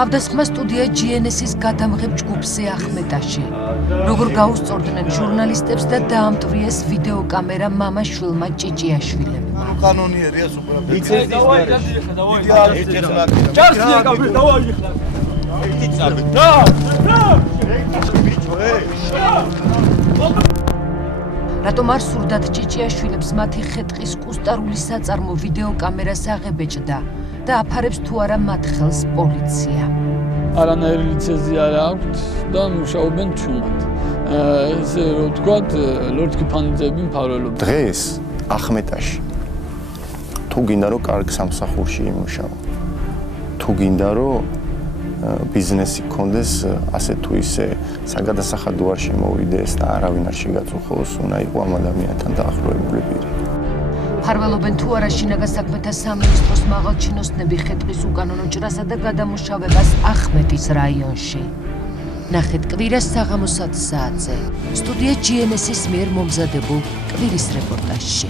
თავდასხმა სტუდია GNS-ის გადამღებ ჯგუფზე ახმეტაში. როგორ გაუსწორდნენ ჟურნალისტებს და დაამტვრიეს ვიდეოკამერა მამაშვილმა ჭიჭიაშვილებმა. კანონიერია სუპერაფერი. იცეს დავაი დავაი. ჭარსია კაბე დავაი ეხლა. ერთი წამი. და! რატომ არ სურდათ ჭიჭიაშვილებს მათი ხეტყის კუსტარული საწარმო ვიდეოკამერას აღებეჭდა და აფარებს თუ არა მათ ხელს პოლიცია. არანაირი ლიცენზია არ აქვთ და მუშაობენ ჩუმად. ესე რომ ვთქვათ, ლორდ კიფანიძეები მფარველობენ. დღეს ახმეტაში თუ გინდა რომ კარგ სამსახურში იმუშაო, თუ გინდა რომ ბიზნესი გქონდეს ასე თუ ისე საგადასახადო არ შემოვიდეს და არავინ არ შეგაწუხოს, უნდა იყოს ამ ადამიანთან დაახლოებული პირი. მფარველობენ თუ არა შინაგან საქმეთა სამინისტროს მაღალჩინოსნები ხეტყის უკანონო ჭრასა და გადამუშავებას ახმეტის რაიონში. ნახეთ კვირას საღამოს 10 საათზე სტუდია GNS-ის მიერ მომზადებულ კვირის რეპორტაჟში.